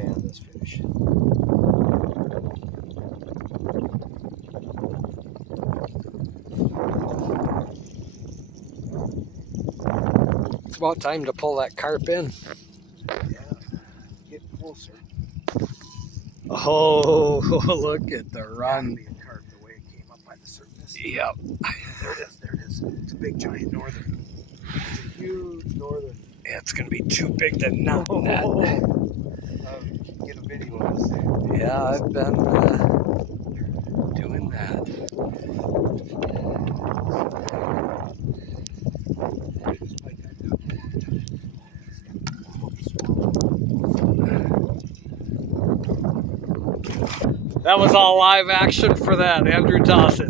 way on this fish. It's about time to pull that carp in. Yeah, get closer. Oh, look at the run. Be a carp the way it came up by the surface. Yep. There it is, there it is. It's a big giant northern. It's a huge northern. Yeah, it's gonna be too big to not net. Get a video of this thing. Yeah, I've been doing that. That was all live action for that. Andrew, toss it.